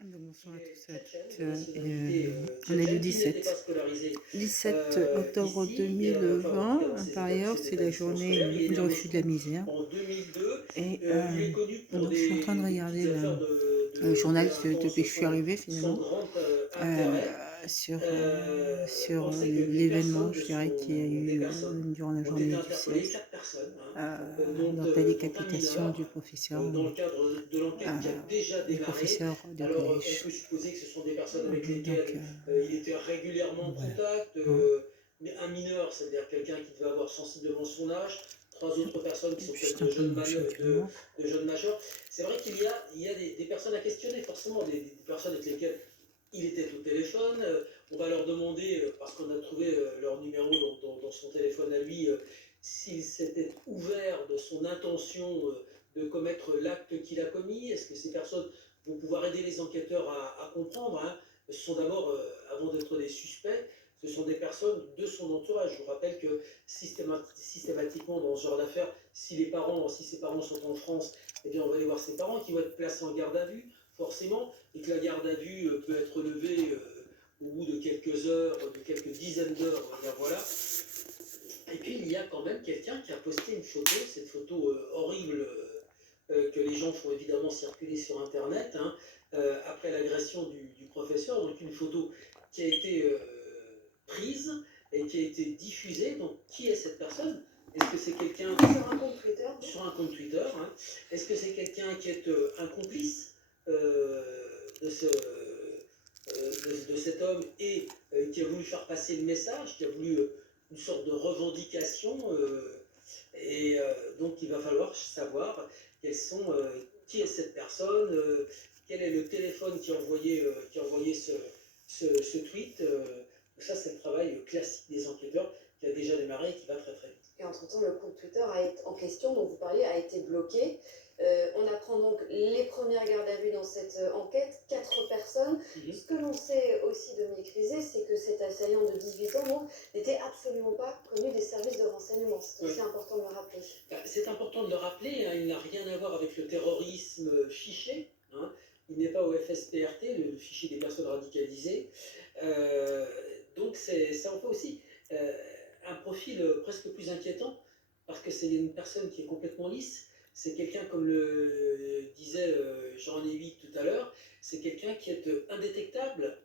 Donc bonsoir à tous et à toutes. On est le tchétchène qui n'était pas 17. scolarisé 17 octobre ici, enfin en tout cas 2020. dans ses Par ailleurs, c'est la établissements scolaires. Il journée est né du à refus de la Moscou misère. en 2002. Et Il est connu pour donc, je suis en train de des regarder petites affaires le journal depuis délinquance que je suis arrivée sans finalement, grand euh, intérêt. sur On sait que 10 l'événement, personnes je dirais, qu'il y a des eu personnes durant la ont été journée du interpellées, 16, 4 personnes, hein, dont la dont un décapitation mineur, du professeur, dans le cadre de l'enquête qui a déjà démarré. de Alors, on collège. peut supposer que ce sont des personnes avec Donc, lesquelles il était régulièrement en voilà. contact, Hein. mais un mineur, c'est-à-dire quelqu'un qui devait avoir sensiblement son âge, 3 autres personnes qui sont Je suis peut-être en train de manger actuellement. de jeunes majeurs. C'est vrai qu'il y a des personnes à questionner, forcément, des personnes avec lesquelles il était au téléphone. On va leur demander, parce qu'on a trouvé leur numéro dans son téléphone à lui, s'il s'était ouvert de son intention de commettre l'acte qu'il a commis. Est-ce que ces personnes vont pouvoir aider les enquêteurs à comprendre, hein. Ce sont d'abord, avant d'être des suspects, ce sont des personnes de son entourage. Je vous rappelle que systématiquement dans ce genre d'affaires, si ses parents sont en France, eh bien on va aller voir ses parents qui vont être placés en garde à vue, forcément, et que la garde à vue peut être levée au bout de quelques heures, de quelques dizaines d'heures, on va dire voilà. Et puis il y a quand même quelqu'un qui a posté une photo, cette photo horrible que les gens font évidemment circuler sur Internet, hein, après l'agression du professeur. Donc une photo qui a été prise et qui a été diffusée. Donc qui est cette personne? Est-ce que c'est quelqu'un sur un compte Twitter? sur un compte Twitter, hein? Est-ce que c'est quelqu'un qui est un complice de, de cet homme et qui a voulu faire passer le message, qui a voulu une sorte de revendication donc il va falloir savoir qui est cette personne, quel est le téléphone qui a envoyé ce tweet. Ça, c'est le travail classique des enquêteurs qui a déjà démarré et qui va très très vite. Et entre-temps, le compte Twitter en question dont vous parliez a été bloqué. On apprend donc les premières gardes à vue dans cette enquête, 4 personnes. Ce que l'on sait aussi, Dominique Rizet, c'est que cet assaillant de 18 ans n'était absolument pas connu des services de renseignement. C'est aussi important de le rappeler. C'est important de le rappeler, hein, il n'a rien à voir avec le terrorisme fiché. Hein. Il n'est pas au FSPRT, le fichier des personnes radicalisées. Donc ça en fait aussi un profil presque plus inquiétant, parce que c'est une personne qui est complètement lisse. C'est quelqu'un, comme le disait Jean-Rémy tout à l'heure, c'est quelqu'un qui est indétectable,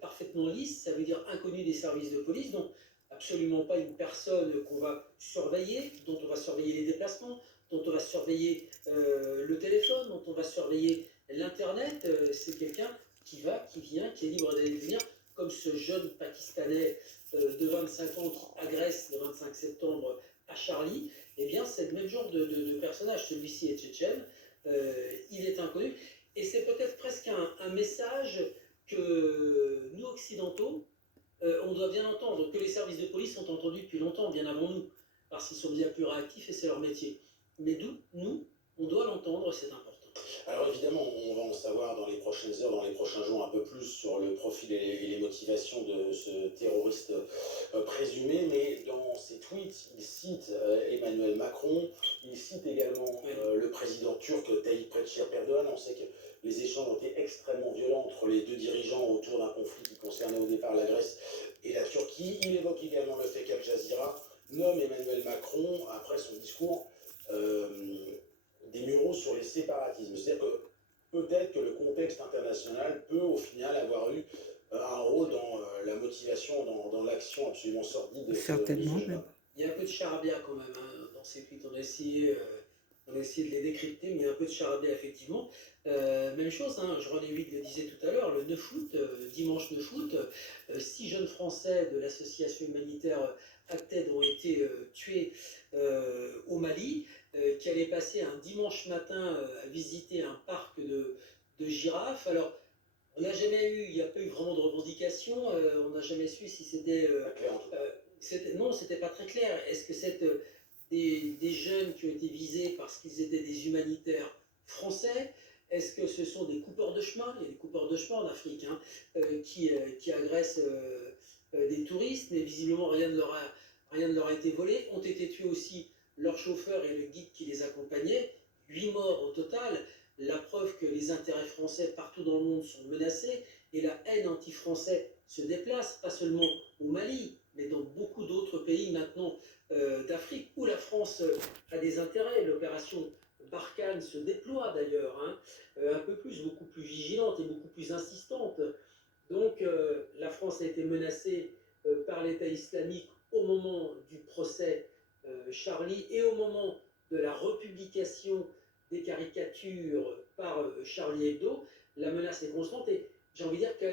parfaitement lisse, ça veut dire inconnu des services de police, donc absolument pas une personne qu'on va surveiller, dont on va surveiller les déplacements, dont on va surveiller le téléphone, dont on va surveiller l'Internet. C'est quelqu'un qui va, qui vient, qui est libre d'aller venir, comme ce jeune Pakistanais de 25 ans qui agresse le 25 septembre à Charlie. Eh bien, c'est le même genre de personnage. Celui-ci est tchétchène, il est inconnu, et c'est peut-être presque un message que nous, occidentaux, on doit bien entendre, que les services de police ont entendu depuis longtemps, bien avant nous, parce qu'ils sont bien plus réactifs et c'est leur métier. Mais nous, on doit l'entendre, c'est important. Alors évidemment, on va en savoir dans les prochaines heures, dans les prochains jours, un peu plus sur le profil et les motivations de ce terroriste présumé, mais dans ses tweets, il cite Emmanuel Macron, il cite également le président turc Tayyip Recep Erdogan. On sait que les échanges ont été extrêmement violents entre les deux dirigeants autour d'un conflit qui concernait au départ la Grèce et la Turquie. Il évoque également le fait qu'Al Jazeera nomme Emmanuel Macron, après son discours, des muraux sur les séparatismes. C'est-à-dire que peut-être que le contexte international peut au final avoir eu un rôle dans la motivation, dans l'action absolument sordide de ce jeune. Il y a un peu de charabia quand même hein, dans ces tweets. On a essayé de les décrypter, mais il y a un peu de charabia effectivement. Même chose, hein, René Huyghe le disait tout à l'heure, le 9 août, dimanche 9 août, 6 jeunes Français de l'association humanitaire Acted ont été tués au Mali, qui allaient passer un dimanche matin à visiter un parc de girafes. Alors, on n'a jamais eu, il n'y a pas eu vraiment de revendication, on n'a jamais su si c'était... non, c'était pas très clair. Est-ce que c'est des jeunes qui ont été visés parce qu'ils étaient des humanitaires français? Est-ce que ce sont des coupeurs de chemin? Il y a des coupeurs de chemin en Afrique hein, qui agressent des touristes, mais visiblement rien ne leur a été volé. Ont été tués aussi leur chauffeur et le guide qui les accompagnait. 8 morts au total. la preuve que les intérêts français partout dans le monde sont menacés et la haine anti-français se déplace, pas seulement au Mali, mais dans beaucoup d'autres pays maintenant d'Afrique où la France a des intérêts. L'opération Barkhane se déploie d'ailleurs, hein, un peu plus, beaucoup plus vigilante et beaucoup plus insistante. Donc la France a été menacée par l'État islamique au moment du procès Charlie et au moment de la republication des caricatures par Charlie Hebdo. La menace est constante et j'ai envie de dire que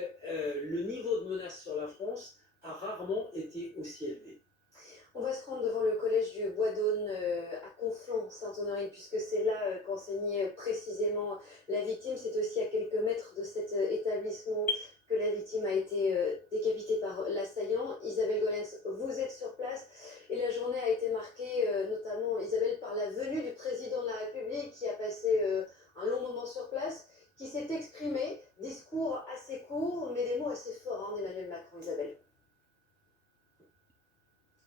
le niveau de menace sur la France a rarement été aussi élevé. On va se rendre devant le collège du Bois d'Aune à Conflans-Sainte-Honorine, puisque c'est là qu'enseignait précisément la victime. C'est aussi à quelques mètres de cet établissement que la victime a été décapitée par l'assaillant. Isabelle Golens, vous êtes sur place et la journée a été marquée, notamment Isabelle, par la venue du président de la République qui a passé un long moment sur place, qui s'est exprimé, discours assez court, mais des mots assez forts d'Emmanuel Macron, Isabelle.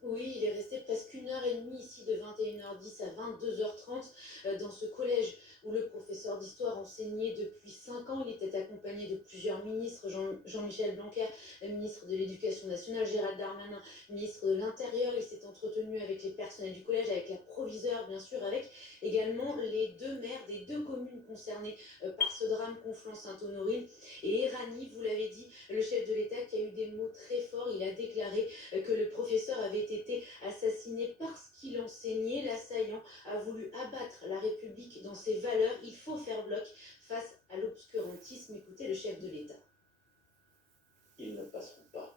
Oui, il est resté presque 1h30 ici, de 21h10 à 22h30, dans ce collège où le professeur d'histoire enseignait depuis 5 ans. Il était accompagné de plusieurs ministres, Jean-Michel Blanquer, ministre de l'Éducation nationale, Gérald Darmanin, ministre de l'Intérieur. Il s'est entretenu avec les personnels du collège, avec la proviseure bien sûr, avec également les 2 maires des 2 communes concernées par ce drame, Conflans-Sainte-Honorine et Errani. Vous l'avez dit, le chef de l'État qui a eu des mots très forts. Il a déclaré que le professeur avait été assassiné parce qu'il enseignait. L'assaillant a voulu abattre la République dans ses valeurs. Il faut faire bloc face à l'obscurantisme. Écoutez le chef de l'État. Ils ne passeront pas.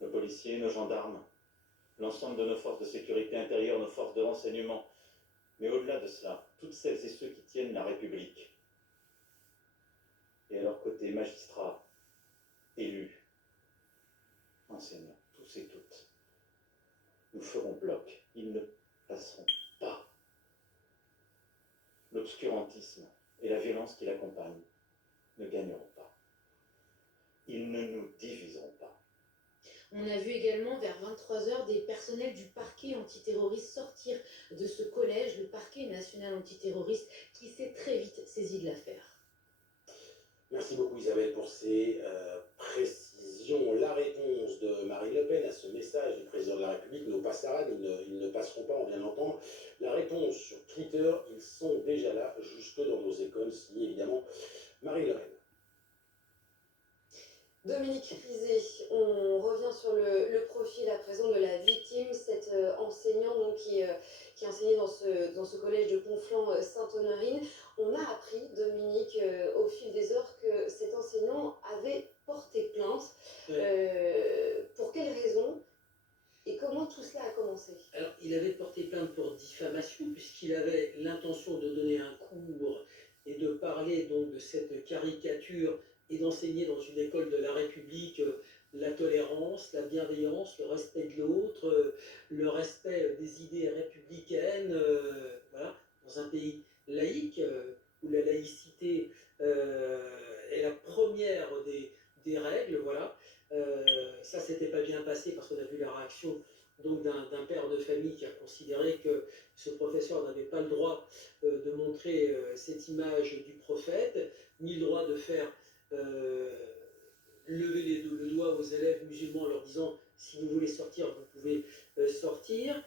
Nos policiers, nos gendarmes, l'ensemble de nos forces de sécurité intérieure, nos forces de renseignement, mais au-delà de cela, toutes celles et ceux qui tiennent la République, et à leur côté magistrats, élus, enseignants, tous et toutes, nous ferons bloc. Ils ne passeront pas. L'obscurantisme et la violence qui l'accompagnent ne gagneront pas. Ils ne nous diviseront pas. On a vu également vers 23h des personnels du parquet antiterroriste sortir de ce collège, le parquet national antiterroriste, qui s'est très vite saisi de l'affaire. Merci beaucoup Isabelle pour ces précisions. La réponse de Marine Le Pen à ce message du président de la République, nos passarades, ils ne passeront pas, on vient d'entendre. La réponse sur Twitter, ils sont déjà là, jusque dans nos écoles, signé évidemment Marine Le Pen. Dominique Rizet, on revient sur le profil à présent de la victime, cette enseignante donc, qui enseignait dans ce collège de Conflans-Sainte-Honorine. On a appris, Dominique, au fil des heures, que cet enseignant avait porté plainte. Oui. Pour quelles raisons et comment tout cela a commencé? Alors, il avait porté plainte pour diffamation, puisqu'il avait l'intention de donner un cours et de parler donc de cette caricature et d'enseigner dans une école de la République la tolérance, la bienveillance, le respect de l'autre, le respect des idées républicaines, voilà, dans un pays laïque où la laïcité est la première des règles, voilà. Ça s'était pas bien passé parce qu'on a vu la réaction donc d'un père de famille qui a considéré que ce professeur n'avait pas le droit de montrer cette image du prophète, ni le droit de faire lever le doigt aux élèves musulmans en leur disant si vous voulez sortir, vous pouvez sortir.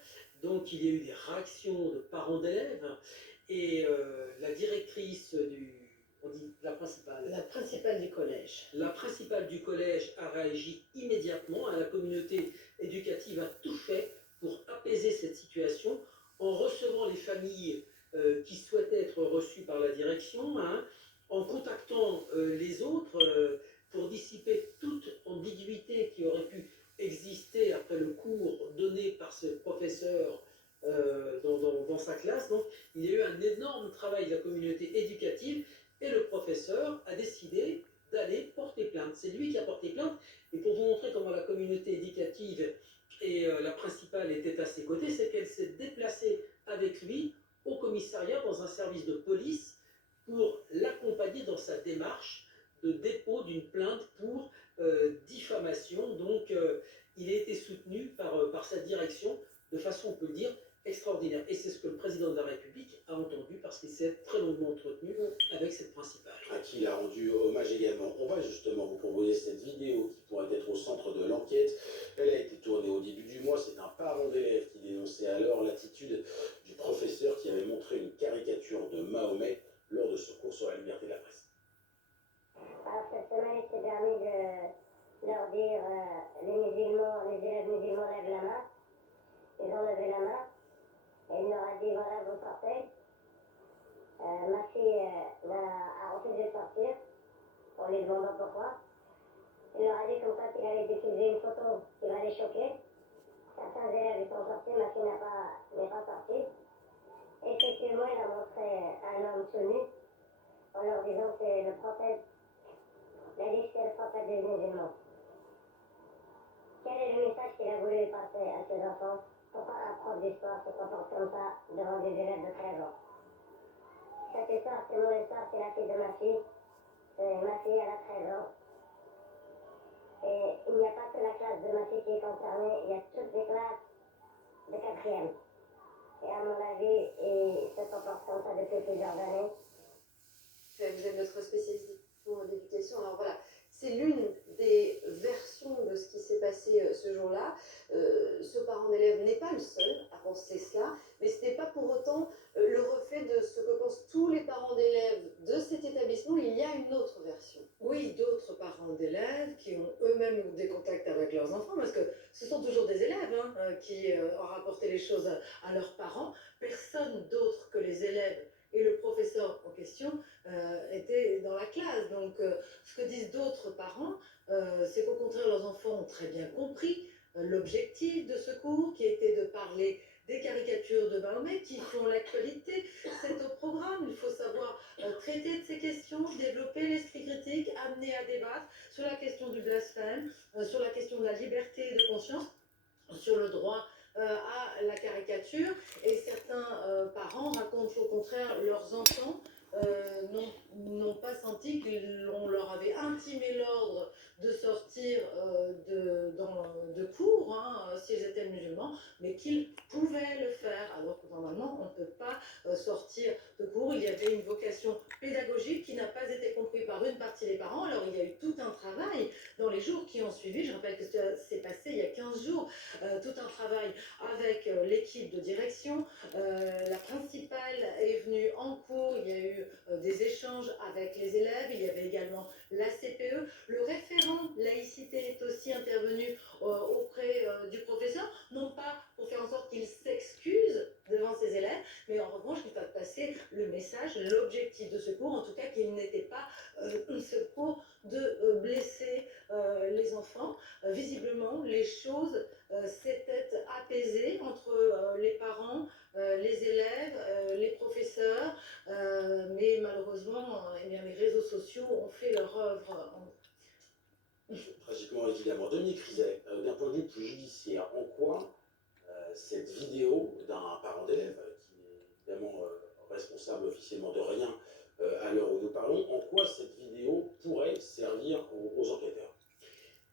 Donc il y a eu des réactions de parents d'élèves et la directrice on dit la principale du collège. La principale du collège a réagi immédiatement. La communauté éducative a tout fait pour apaiser cette situation en recevant les familles qui souhaitaient être reçues par la direction, en contactant les autres pour dissiper toute ambiguïté qui aurait pu exister après le cours donné par ce professeur dans sa classe. Donc il y a eu un énorme travail de la communauté éducative et le professeur a décidé d'aller porter plainte. C'est lui qui a porté plainte. Et pour vous montrer comment la communauté éducative et la principale étaient à ses côtés, c'est qu'elle s'est déplacée avec lui au commissariat dans un service de police pour l'accompagner dans sa démarche de dépôt d'une plainte pour diffamation. Donc il a été soutenu par sa direction de façon, on peut le dire, extraordinaire. Et c'est ce que le président de la République a entendu parce qu'il s'est très longuement entretenu avec cette principale. À qui il a rendu hommage également. On va justement vous proposer cette vidéo qui pourrait être au centre de l'enquête. Elle a été tournée au début du mois. C'est un parent d'élève qui dénonçait alors l'attitude du professeur qui avait montré une caricature de Mahomet lors de ce cours sur la liberté de la presse. Alors cette semaine, il s'est permis de leur dire les musulmans, les élèves musulmans lèvent la main. Ils ont levé la main. Et il leur a dit voilà, vous sortez. Ma fille a refusé de sortir. On lui demandant pourquoi. Il leur a dit comme ça qu'il allait diffuser une photo qui va les choquer. Certains élèves sont sortis, ma fille n'est pas sortie. Effectivement, il a montré un homme tout nu en leur disant que c'est le prophète. Il a dit que c'est le prophète des musulmans. Quel est le message qu'il a voulu passer à ses enfants? Pourquoi un prof d'histoire se comporte comme ça devant des élèves de 13 ans? Cette histoire, c'est mon histoire, c'est la fille de ma fille. Ma fille, elle a 13 ans. Et il n'y a pas que la classe de ma fille qui est concernée, il y a toutes les classes de 4e. Et à mon avis, il se comporte comme ça depuis plusieurs années. Vous êtes notre spécialiste d'éducation. Alors voilà, c'est l'une des versions de ce qui s'est passé ce jour-là. Ce parent d'élève n'est pas le seul à penser cela, mais ce n'est pas pour autant le reflet de ce que pensent tous les parents d'élèves de cet établissement. Il y a une autre version. Oui, d'autres parents d'élèves qui ont eux-mêmes eu des contacts avec leurs enfants, parce que ce sont toujours des élèves qui ont rapporté les choses à leurs parents. Personne d'autre que les élèves et le professeur en question était dans la classe. Donc, ce que disent d'autres parents, c'est qu'au contraire, leurs enfants ont très bien compris l'objectif de ce cours, qui était de parler des caricatures de Mahomet qui font l'actualité. C'est au programme, il faut savoir traiter de ces questions, développer l'esprit critique, amener à débattre sur la question du blasphème, sur la question de la liberté de conscience, sur le droit à la caricature. Et certains parents racontent qu'au contraire, leurs enfants n'ont pas senti qu'on leur avait intimé l'ordre de sortir de cours, s'ils étaient musulmans, mais qu'ils pouvaient le faire, alors que normalement on ne peut pas sortir de cours. Il y avait une vocation pédagogique qui n'a pas été comprise par une partie des parents. Alors il y a eu tout un travail dans les jours qui ont suivi. Je rappelle que ça s'est passé il y a 15 jours, tout un travail avec l'équipe de direction. La principale est venue en cours, il y a eu des échanges avec les élèves, il y avait également la CPE. Le référent laïcité est aussi intervenu auprès du professeur, non pas pour faire en sorte qu'il s'excuse devant ses élèves, mais en revanche il va passer le message, l'objectif de ce cours, en tout cas qu'il n'était pas ce cours de blesser les enfants. Visiblement, les choses s'étaient apaisées entre les parents, les élèves, les professeurs, mais malheureusement, eh bien, les réseaux sociaux ont fait leur œuvre. Tragiquement, évidemment. Dominique Rizet, d'un point de vue plus judiciaire, en quoi cette vidéo d'un parent d'élève, qui n'est évidemment responsable officiellement de rien à l'heure où nous parlons, en quoi cette vidéo pourrait servir aux enquêteurs?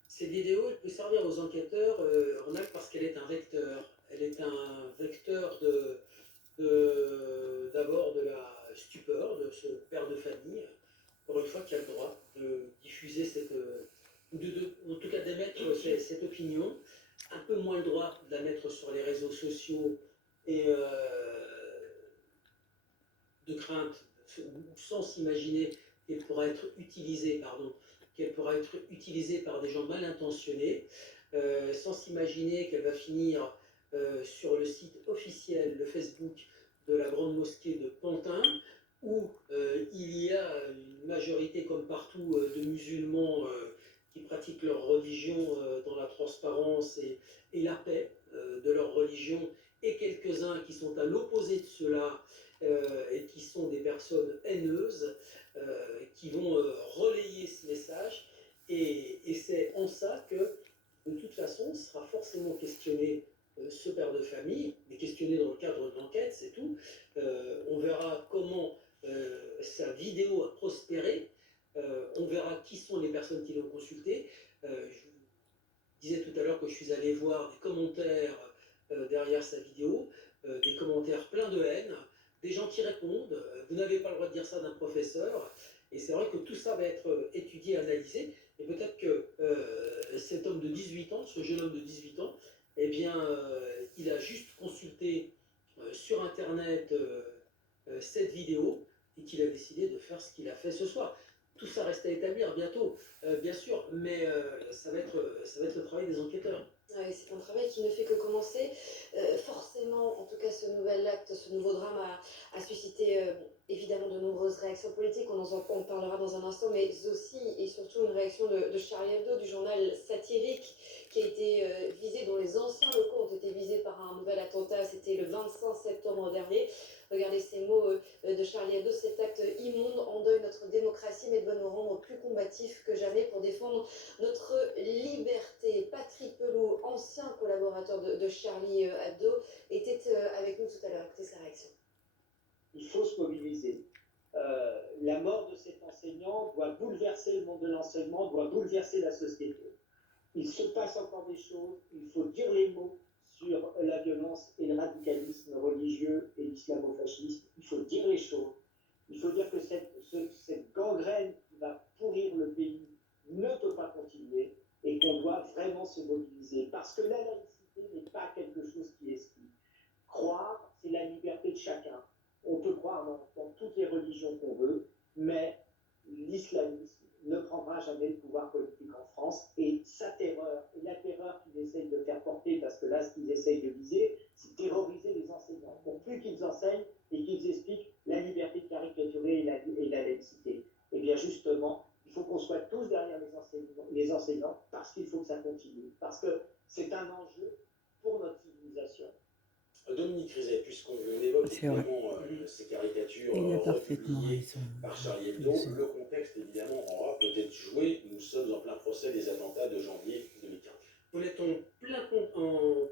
Cette vidéo, elle peut servir aux enquêteurs, Ronald, parce qu'elle est un vecteur. Elle est un vecteur d'abord de la stupeur de ce père de famille, encore une fois, qui a le droit de diffuser en tout cas d'émettre cette opinion, un peu moins le droit de la mettre sur les réseaux sociaux et de crainte, sans s'imaginer qu'elle pourra être utilisée, par des gens mal intentionnés, sans s'imaginer qu'elle va finir sur le site officiel, le Facebook de la grande mosquée de Pantin, où il y a une majorité, comme partout, de musulmans qui pratiquent leur religion dans la transparence et la paix de leur religion, et quelques-uns qui sont à l'opposé de cela et qui sont des personnes haineuses, qui vont relayer ce message. Et c'est en ça que, de toute façon, sera forcément questionné ce père de famille, mais questionné dans le cadre de l'enquête, c'est tout. On verra comment sa vidéo a prospéré. On verra qui sont les personnes qui l'ont consulté. Je disais tout à l'heure que je suis allé voir des commentaires derrière sa vidéo. des commentaires pleins de haine, des gens qui répondent, vous n'avez pas le droit de dire ça d'un professeur, et c'est vrai que tout ça va être étudié, analysé, et peut-être que cet homme de 18 ans, ce jeune homme de 18 ans, eh bien, il a juste consulté sur Internet cette vidéo, et qu'il a décidé de faire ce qu'il a fait ce soir. Tout ça reste à établir bientôt, bien sûr, mais ça va être le travail des enquêteurs. Ouais, c'est un travail qui ne fait que commencer. Forcément, en tout cas, ce nouvel acte, ce nouveau drame a suscité évidemment de nombreuses réactions politiques. On parlera dans un instant, mais aussi et surtout une réaction de Charlie Hebdo, du journal satirique qui a été visé, dont les anciens locaux ont été visés par un nouvel attentat. C'était le 25 septembre dernier. Regardez ces mots de Charlie Hebdo: cet acte immonde endeuille notre démocratie, mais doit nous rendre plus combatifs que jamais pour défendre notre liberté. Patrick Pelot, ancien collaborateur de Charlie Hebdo, était avec nous tout à l'heure. Écoutez sa réaction. Il faut se mobiliser. La mort de cet enseignant doit bouleverser le monde de l'enseignement, doit bouleverser la société. Il se passe encore des choses, il faut dire les mots sur la violence et le radicalisme religieux et l'islamo-fascisme. Il faut dire les choses. Il faut dire que cette gangrène qui va pourrir le pays ne peut pas continuer et qu'on doit vraiment se mobiliser. Parce que la laïcité n'est pas quelque chose qui exclut. Croire, c'est la liberté de chacun. On peut croire dans toutes les religions qu'on veut, mais l'islamisme ne prendra jamais le pouvoir politique en France, et sa terreur, et la terreur qu'ils essayent de faire porter, parce que là, ce qu'ils essayent de viser, c'est terroriser les enseignants. Pour plus qu'ils enseignent et qu'ils expliquent la liberté de caricaturer et la laïcité. Et bien justement, il faut qu'on soit tous derrière les enseignants, parce qu'il faut que ça continue, parce que c'est un enjeu pour notre civilisation. Dominique Rizet, puisqu'on évoque évidemment ces caricatures republiées par Charlie Hebdo, le contexte évidemment aura peut-être joué. Nous sommes en plein procès des attentats de janvier 2015. On est en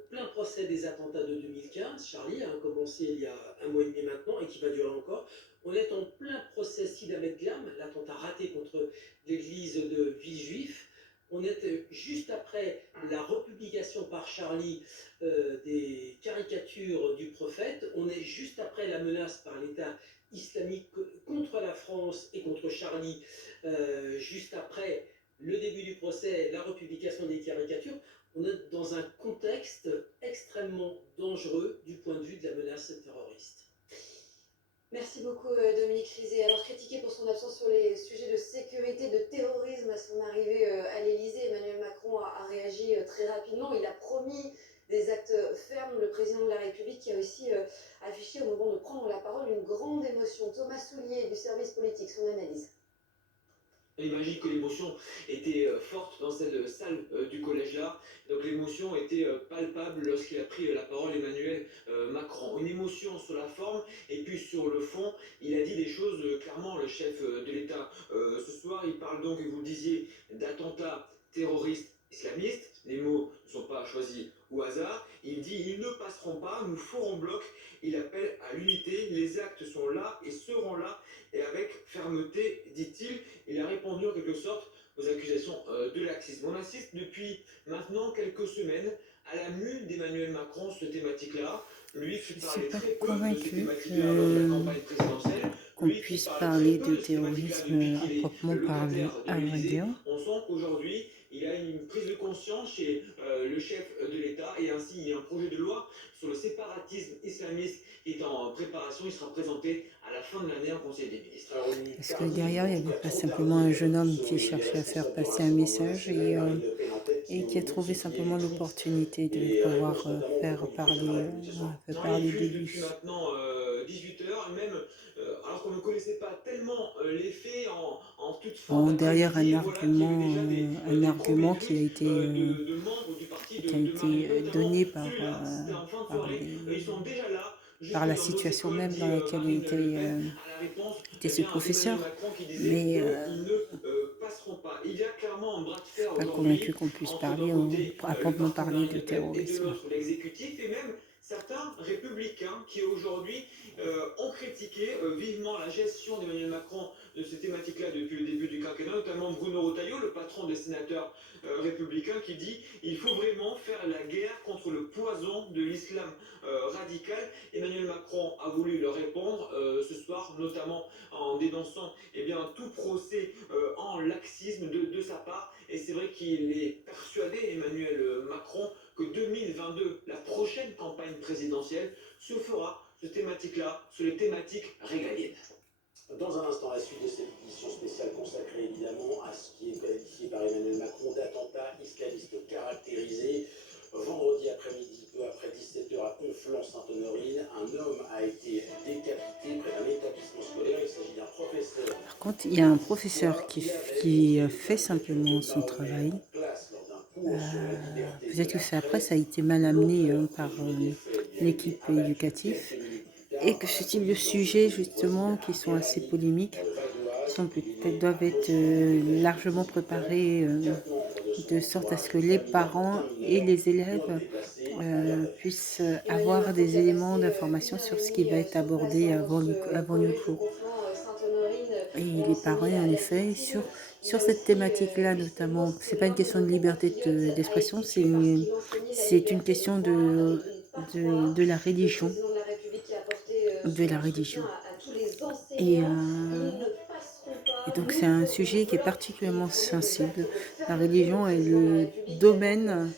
plein procès des attentats de 2015. Charlie a commencé il y a un mois et demi maintenant et qui va durer encore. On est en plein procès Sid Ahmed Glam, l'attentat raté contre l'église de Villejuif. On est juste après la republication par Charlie des caricatures du prophète. On est juste après la menace par l'État islamique contre la France et contre Charlie, juste après le début du procès, la republication des caricatures. On est dans un contexte extrêmement dangereux du point de vue de la menace terroriste. Merci beaucoup Dominique Rizet. Alors critiqué pour son absence sur les sujets de sécurité, de terrorisme à son arrivée à l'Elysée, Emmanuel Macron a réagi très rapidement. Il a promis des actes fermes. Le président de la République qui a aussi affiché au moment de prendre la parole une grande émotion. Thomas Soulier du service politique, son analyse. Il imagine que l'émotion était forte dans cette salle du collège là. Donc l'émotion était palpable lorsqu'il a pris la parole, Emmanuel Macron. Une émotion sur la forme et puis sur le fond, il a dit des choses clairement, le chef de l'État. Ce soir, il parle donc, vous le disiez, d'attentats terroristes islamistes. Les mots ne sont pas choisis au hasard. Il dit, ils ne passeront pas, nous ferons bloc. Il appelle à l'unité, les actes sont là et seront là. Et avec fermeté, dit-il, il a répondu en quelque sorte aux accusations de laxisme. On assiste depuis maintenant quelques semaines à la mue d'Emmanuel Macron sur cette thématique-là. Lui fut parlé très peu de cette thématique-là lors de la campagne présidentielle. Qu'on puisse parler de terrorisme à proprement parler à vrai dire. On sent qu'aujourd'hui, il y a une prise de conscience chez le chef de l'État et ainsi il y a un projet de loi sur le séparatisme islamiste qui est en préparation. Il sera présenté à la fin de l'année en Conseil des ministres. Parce que derrière, il n'y avait pas simplement un jeune homme qui cherchait à faire passer un message et qui a trouvé simplement l'opportunité de pouvoir faire parler de lui. Maintenant 18h, même alors qu'on ne connaissait pas tellement les faits en toute forme. Bon, derrière un argument qui a été donné par la situation même dans laquelle était ce professeur. Mais je ne suis pas convaincu qu'on puisse parler, à proprement parler de terrorisme. certains républicains qui aujourd'hui ont critiqué vivement la gestion d'Emmanuel Macron de ces thématiques-là depuis le début du quinquennat, notamment Bruno Retailleau, le patron des sénateurs républicains, qui dit il faut vraiment faire la guerre contre le poison de l'islam radical. Emmanuel Macron a voulu leur répondre ce soir, notamment en dénonçant tout procès en laxisme de sa part. Et c'est vrai qu'il est persuadé, Emmanuel Macron, que 2022, la prochaine campagne présidentielle, se fera sur les thématiques régaliennes. Dans un instant, la suite de cette édition spéciale consacrée évidemment à ce qui est qualifié par Emmanuel Macron d'attentat islamiste caractérisé. Vendredi après-midi, peu après 17h à Conflans-Sainte-Honorine, un homme a été décapité près d'un établissement scolaire. Il s'agit d'un professeur. Par contre, il y a un professeur qui fait simplement son travail. Peut-être que après, ça a été mal amené par l'équipe éducative. Et que ce type de sujets, justement, qui sont assez polémiques, doivent être largement préparés de sorte à ce que les parents et les élèves puissent avoir des éléments d'information sur ce qui va être abordé avant le cours. Et les parents, en effet, sur cette thématique-là notamment, c'est pas une question de liberté d'expression, c'est une question de la religion. Et donc c'est un sujet qui est particulièrement sensible. La religion est le domaine,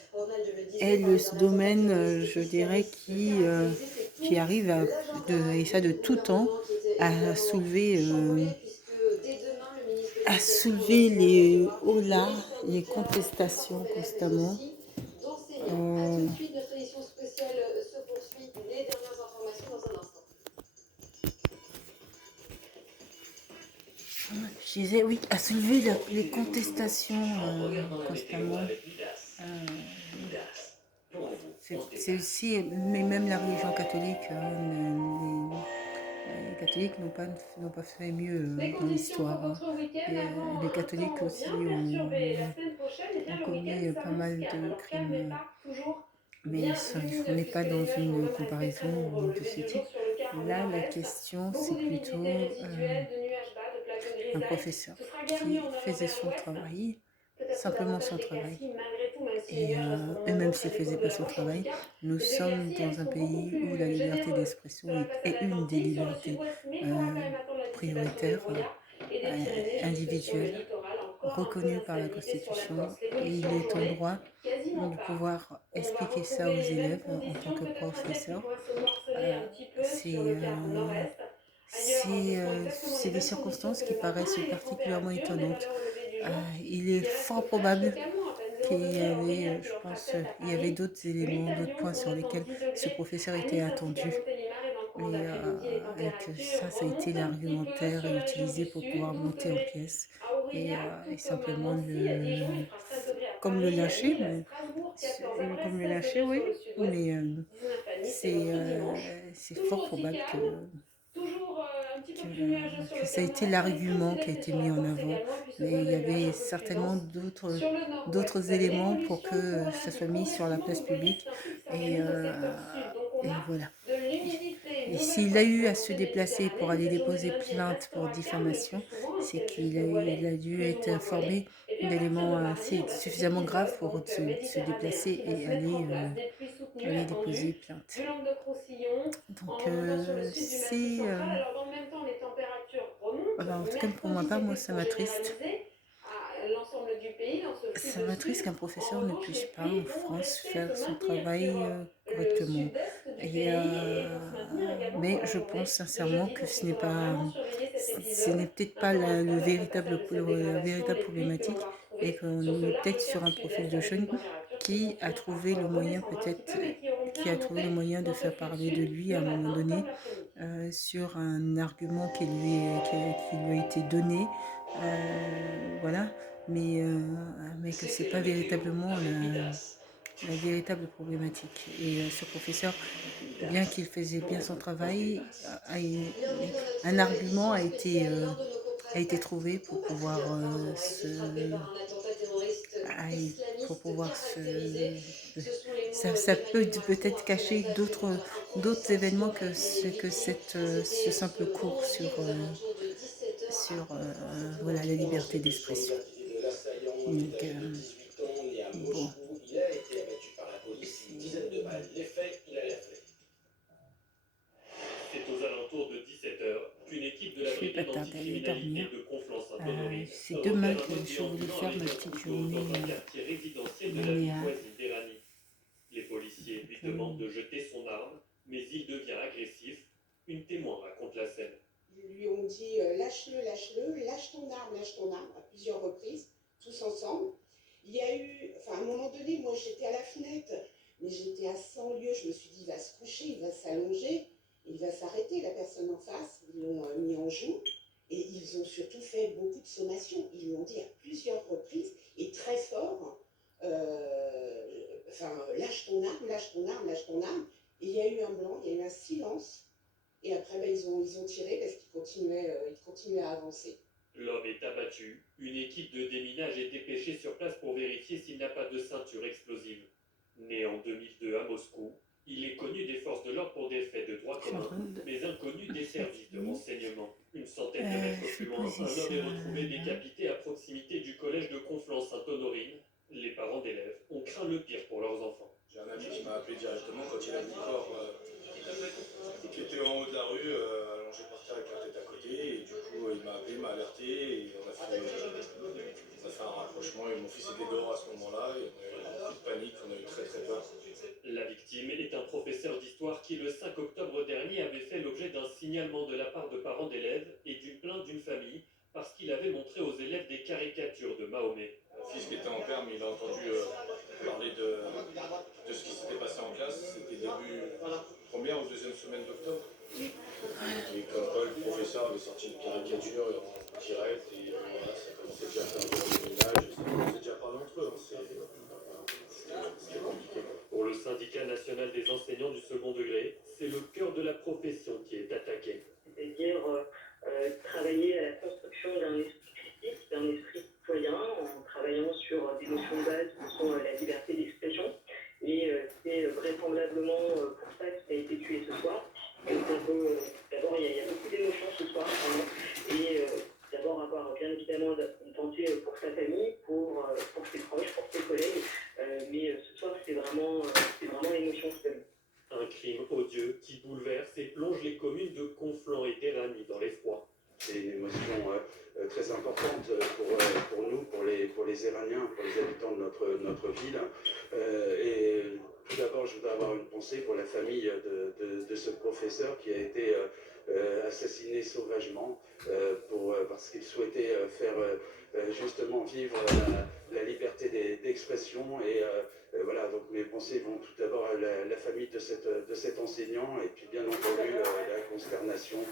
je dirais, qui arrive et ça de tout temps, à soulever les hauts-là, les contestations constamment. Je disais, oui, à soulever les contestations constamment. C'est aussi, mais même la religion catholique, les catholiques n'ont pas fait mieux dans l'histoire. Les catholiques aussi ont commis pas mal de crimes. Mais on n'est pas dans une comparaison de ce type. Là, la question, c'est plutôt un professeur qui faisait son travail, simplement son travail. Et même s'il ne faisait pas son travail, nous sommes dans un pays où la liberté d'expression est une des libertés prioritaires, individuelles, reconnues par la Constitution. Et il est en droit de pouvoir expliquer ça aux élèves en tant que professeur. C'est des circonstances qui paraissent particulièrement étonnantes. Il est fort probable qu'il y avait, je pense, il y avait d'autres éléments, d'autres points sur lesquels ce professeur était attendu. Et que ça a été l'argumentaire utilisé pour pouvoir monter en pièces et simplement le lâcher, oui. Mais c'est fort probable que ça a été l'argument qui a été mis en avant, mais il y avait certainement d'autres éléments pour que ça soit mis sur la place publique. Et voilà. Et s'il a eu à se déplacer pour aller déposer plainte pour diffamation, c'est qu'il a dû être informé d'éléments assez suffisamment graves pour se déplacer et aller déposer plainte. Donc en tout cas pour ma part, moi ça m'attriste. Ça m'attriste qu'un professeur ne puisse pas en France faire son travail correctement. Mais je pense sincèrement que ce n'est peut-être pas la véritable problématique et qu'on est peut-être sur un profil de jeune qui a trouvé le moyen de faire parler de lui à un moment donné sur un argument qui lui a été donné. Voilà. Mais que c'est pas véritablement la véritable problématique. Et ce professeur, bien qu'il faisait bien son travail, un argument a été trouvé pour pouvoir ça peut peut-être cacher d'autres événements que, ce simple cours sur voilà, la liberté d'expression. Donc, bon. Il a été abattu par la police, une dizaine de balles. Les faits, il a l'air fait. C'est aux alentours de 17h qu'une équipe de la Je vais pas brigade tarder à aller anticriminalité dormir. de Conflans-Saint-Honoré C'est demain que je voulais faire ma petite dans journée un quartier résidentiel de la ville voisine d'Erani. Les policiers lui demandent de jeter son arme, mais il devient agressif. Une témoin raconte la scène. Ils lui ont dit lâche-le, lâche-le, lâche ton arme, à plusieurs reprises, tous ensemble. Il y a eu, à un moment donné, moi j'étais à la fenêtre, mais j'étais à 100 lieues, je me suis dit il va se coucher, il va s'allonger, il va s'arrêter, la personne en face, ils l'ont mis en joue, et ils ont surtout fait beaucoup de sommations. Ils lui ont dit à plusieurs reprises, et très fort, lâche ton arme, lâche ton arme, lâche ton arme. Et il y a eu un blanc, il y a eu un silence. Et après, ils ont tiré parce qu'ils continuaient à avancer. L'homme est abattu. Une équipe de déminage est dépêchée sur place pour vérifier s'il n'a pas de ceinture explosive. Né en 2002 à Moscou, il est connu des forces de l'ordre pour des faits de droit commun, mais inconnu des services de renseignement. Une centaine de mètres plus loin, un homme est retrouvé décapité à proximité du collège de Conflans-Sainte-Honorine. Les parents d'élèves ont craint le pire pour leurs enfants. J'ai un ami qui m'a appelé directement quand il a vu le corps qui était en haut de la rue, allongé par terre avec la tête à côté, et du coup il m'a appelé, il m'a alerté, et on a fait un rapprochement, et mon fils était dehors à ce moment-là, et on a eu un peu de panique, on a eu très très peur. La victime est un professeur d'histoire qui, le 5 octobre dernier, avait fait l'objet d'un signalement de la part de parents d'élèves et d'une plainte d'une famille parce qu'il avait montré aux élèves des caricatures de Mahomet. Mon fils qui était en perme, il a entendu parler de ce qui s'était passé en classe, c'était début première ou deuxième semaine d'octobre. Et comme quoi le professeur avait sorti une caricature en direct, et voilà, ça commençait déjà à faire un peu de ménage, ça commençait déjà à parler entre eux, c'était compliqué. Pour le syndicat national des enseignants du second degré, c'est le cœur de la profession qui est attaqué. C'est-à-dire travailler à la construction d'un esprit critique, d'un esprit citoyen, en travaillant sur des notions de base qui sont la liberté d'expression. Et c'est vraisemblablement pour ça qu'il a été tué ce soir. D'abord, il y a beaucoup d'émotions ce soir, vraiment. Et d'abord avoir bien évidemment une pensée pour sa famille, pour ses proches, pour ses collègues. Mais ce soir, c'est vraiment l'émotion qui donne. Un crime odieux qui bouleverse et plonge les communes de Conflans et d'Erani dans l'effroi. C'est une émotion très importante pour nous, pour les Iraniens, pour les habitants de notre ville. Et tout d'abord, je voudrais avoir une pensée pour la famille de ce professeur qui a été assassiné sauvagement parce qu'il souhaitait faire justement vivre la liberté d'expression. Et voilà, donc mes pensées vont tout d'abord à la famille de cet enseignant, et puis bien entendu la consternation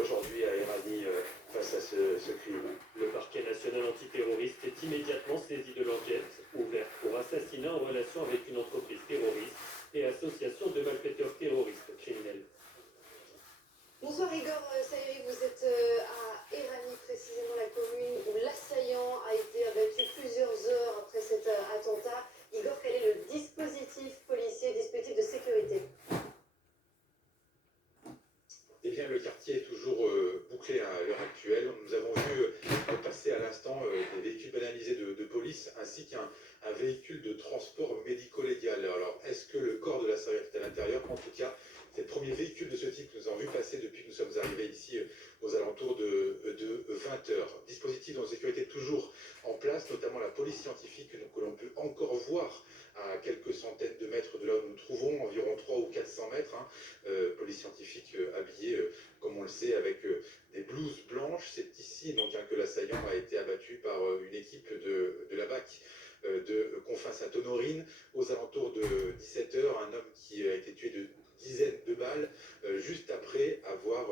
aujourd'hui à Erani face à ce crime. Le parquet national antiterroriste est immédiatement saisi de l'enquête, ouverte pour assassinat en relation avec une entreprise terroriste et association de malfaiteurs terroristes criminels. Bonsoir Igor Sayeri, vous êtes à Erani, précisément la commune où l'assaillant a été abattu plusieurs heures après cet attentat. Igor, quel est le dispositif policier, dispositif de sécurité? Eh bien, le quartier est toujours bouclé à l'heure actuelle. Nous avons vu passer à l'instant des véhicules banalisés de police ainsi qu'un véhicule de transport médico-légal. Alors, est-ce que le corps de l'assaillant est à l'intérieur? En tout cas, c'est le premier véhicule de ce type que nous avons vu passer depuis que nous sommes arrivés ici aux alentours de 20h. Dispositif de sécurité toujours en place, notamment la police scientifique que l'on peut encore voir à quelques centaines de mètres de là où nous nous trouvons, environ 300 ou 400 mètres. Police scientifique habillée, comme on le sait, avec des blouses blanches. C'est ici donc que l'assaillant a été abattu par une équipe de la BAC de Conflans-Sainte-Honorine. Aux alentours de 17h, un homme qui a été tué de dizaines de balles, juste après avoir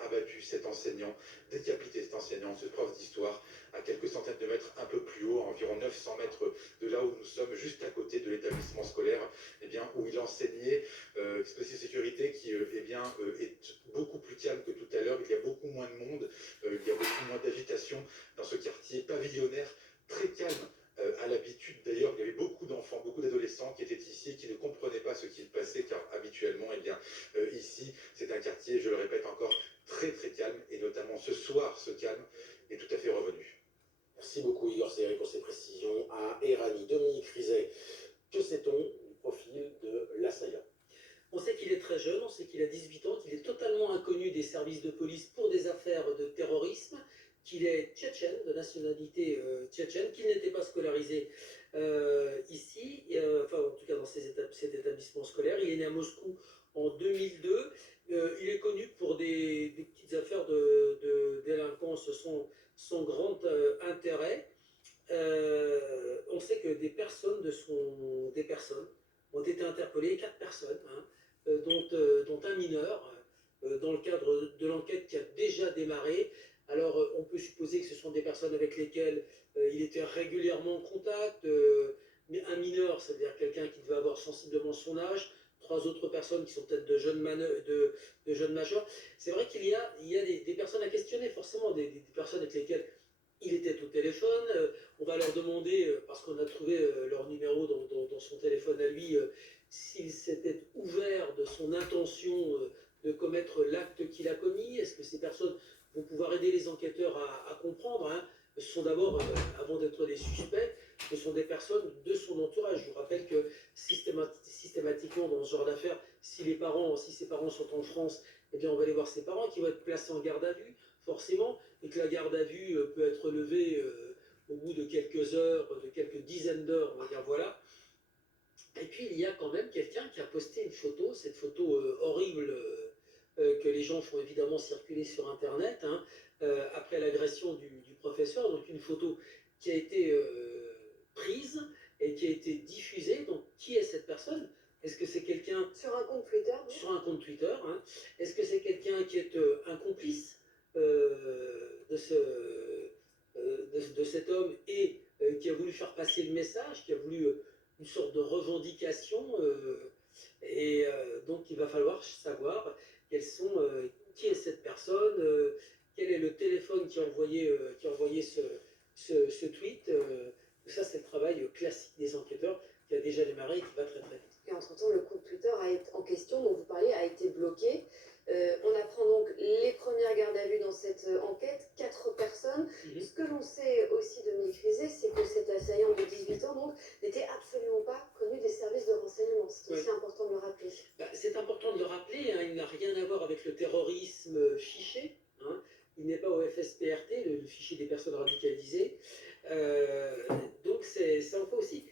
abattu cet enseignant, décapité cet enseignant, ce prof d'histoire, à quelques centaines de mètres un peu plus haut, à environ 900 mètres de là où nous sommes, juste à côté de l'établissement scolaire, où il enseignait. Dispositif de sécurité qui est beaucoup plus calme que tout à l'heure. Il y a beaucoup moins de monde, il y a beaucoup moins d'agitation dans ce quartier pavillonnaire, très calme à l'habitude. D'ailleurs, il y avait beaucoup d'enfants, beaucoup d'adolescents qui étaient ici et qui ne comprenaient pas ce qu'il passait, car habituellement, eh bien, ici, c'est un quartier, je le répète encore, très très calme, et notamment ce soir, ce calme est tout à fait revenu. Merci beaucoup Igor Serré pour ces précisions à Éragny. Dominique Rizet, que sait-on du profil de l'assaillant? On sait qu'il est très jeune, on sait qu'il a 18 ans, qu'il est totalement inconnu des services de police pour des affaires de terrorisme, qu'il est tchétchène, de nationalité tchétchène, qu'il n'était pas scolarisé ici, enfin en tout cas dans cet établissement scolaire. Il est né à Moscou en 2002. Il est connu pour des petites affaires de délinquance sans grand intérêt. On sait que des personnes ont été interpellées, 4 personnes, hein, dont un mineur, dans le cadre de l'enquête qui a déjà démarré. Alors, on peut supposer que ce sont des personnes avec lesquelles il était régulièrement en contact, mais un mineur, c'est-à-dire quelqu'un qui devait avoir sensiblement son âge, 3 autres personnes qui sont peut-être de jeunes majeurs. C'est vrai qu'il y a des personnes à questionner, forcément, des personnes avec lesquelles il était au téléphone. On va leur demander, parce qu'on a trouvé leur numéro dans son téléphone à lui, s'il s'était ouvert de son intention de commettre l'acte qu'il a commis. Est-ce que ces personnes vont pouvoir aider les enquêteurs à comprendre, hein? Ce sont d'abord, avant d'être des suspects, ce sont des personnes de son entourage. Je vous rappelle que systématiquement dans ce genre d'affaires, si ses parents sont en France, eh bien on va aller voir ses parents qui vont être placés en garde à vue, forcément, et que la garde à vue peut être levée au bout de quelques heures, de quelques dizaines d'heures, on va dire voilà. Et puis il y a quand même quelqu'un qui a posté une photo, cette photo horrible que les gens font évidemment circuler sur Internet, hein, après l'agression du professeur, donc une photo qui a été prise et qui a été diffusée. Donc qui est cette personne? Est-ce que c'est quelqu'un... Sur un compte Twitter, oui. Sur un compte Twitter, hein. Est-ce que c'est quelqu'un qui est un complice de cet homme et qui a voulu faire passer le message, qui a voulu une sorte de revendication, donc il va falloir savoir qui est cette personne, quel est le téléphone qui a envoyé ce tweet. Tout ça, c'est le travail classique des enquêteurs qui a déjà démarré et qui va très très vite. Et entre-temps, le compte Twitter en question dont vous parliez a été bloqué. On apprend donc les premières gardes à vue dans cette enquête, 4 personnes. Ce que l'on sait aussi de Dominique Rizet, c'est que cet assaillant de 18 ans donc, n'était absolument pas connu des services de renseignement. C'est aussi important de le rappeler. C'est important de le rappeler, hein, il n'a rien à voir avec le terrorisme fiché. Hein. Il n'est pas au FSPRT, le fichier des personnes radicalisées. Donc ça en fait aussi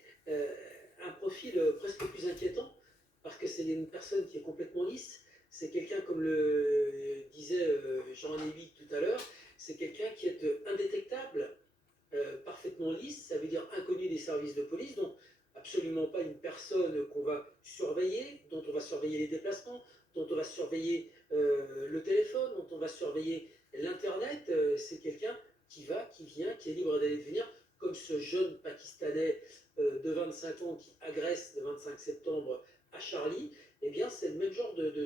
un profil presque plus inquiétant, parce que c'est une personne qui est complètement lisse. C'est quelqu'un, comme le disait Jean Lévy tout à l'heure, c'est quelqu'un qui est indétectable, parfaitement lisse, ça veut dire inconnu des services de police, donc absolument pas une personne qu'on va surveiller, dont on va surveiller les déplacements, dont on va surveiller le téléphone, dont on va surveiller l'Internet. C'est quelqu'un qui va, qui vient, qui est libre d'aller et de venir, comme ce jeune Pakistanais de 25 ans qui agresse le 25 septembre à Charlie. Eh bien, c'est le même genre de